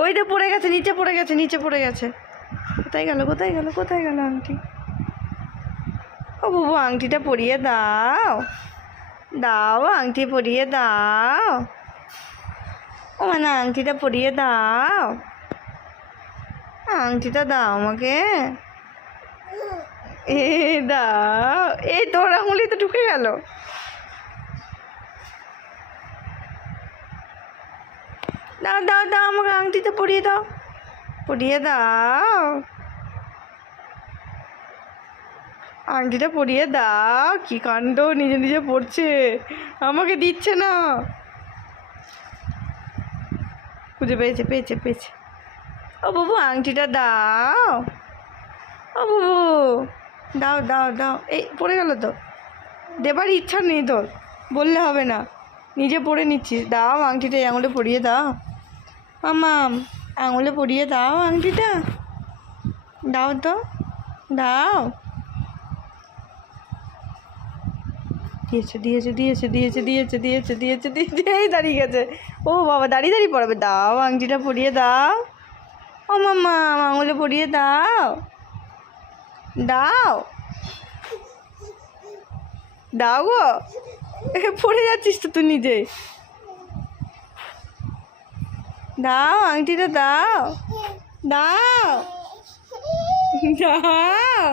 ওই তো পড়ে গেছে, নিচে পড়ে গেছে, নিচে পড়ে গেছে। কোথায় গেল, কোথায় গেল, কোথায় গেল আংটি? ও বাবু আংটিটা পরিয়ে দাও, দাও আংটি পরিয়ে দাও। ও মানে আংটিটা পরিয়ে দাও, আংটিটা দাও আমাকে। এ দাও, এই তোর আঙুলি তো ঢুকে গেল। দাও দাও দাও আমাকে আংটিটা পরিয়ে দাও, পরিয়ে দাও, আংটিটা পরিয়ে দাও। কি কাণ্ড, নিজে নিজে পড়ছে, আমাকে দিচ্ছে না। খুঁজে পেয়েছে, পেয়েছে, পেয়েছে। ও বাবু আংটিটা দাও, ও বাবু দাও দাও দাও। এই পড়ে গেল তো, দেবার ইচ্ছা নেই তোর, বললে হবে না, নিজে পড়ে নিচ্ছিস। দাও আংটিটা, এই আঙুলে পরিয়ে দাও। মাম আঙুলে পরিয়ে দাও আংটিটা, দাও তো, দাও। দিয়েছে দিয়েছে দিয়েছে দিয়েছে দিয়েছে দিয়েছে দিয়েছে দিয়েছে, এই দাঁড়িয়ে গেছে। ও বাবা দাঁড়িয়ে দাঁড়িয়ে পড়াবে। দাও আংটিটা পরিয়ে দাও। ও মাম্মা আঙুলে পরিয়ে দাও, দাও দাও গো। পড়ে যাচ্ছিস তো তুই নিজে। দাও আংটিটা দাও, দাও দাও।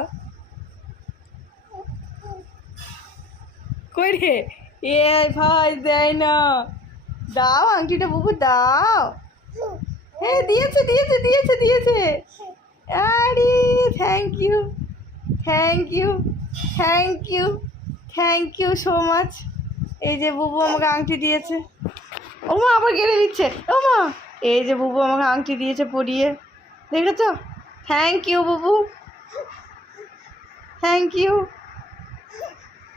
কই রে, এ ভাই দেয় না। দাও আংটিটা বাবু দাও। হ্যাঁ দিয়েছে দিয়েছে দিয়েছে দিয়েছে। আরে thank you, thank you, thank you, thank you so much. এই যে বুবু আমাকে আংটি দিয়েছে। ও মা আবার গেড়ে দিচ্ছে। ও মা, এই যে বুবু আমাকে আংটি দিয়েছে পরিয়ে, দেখেছো? থ্যাংক ইউ বুবু, থ্যাংক ইউ,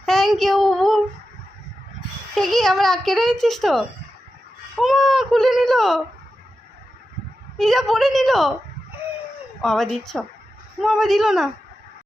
থ্যাংক ইউ বুবু। সে কি আমার কেড়ে নিচ্ছিস তো? ও মা খুলে নিল, নিজে পরে নিল। ও আবার দিচ্ছ, ও আবার দিল না।